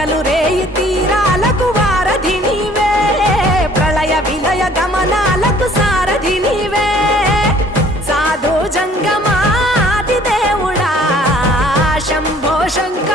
పగలు రేయి తీరాలకు వారధి నీవే, ప్రళయ విలయ గమనాలకు సారథి నీవే, సాధు జంగమాది దేవుడా శంభో శంకర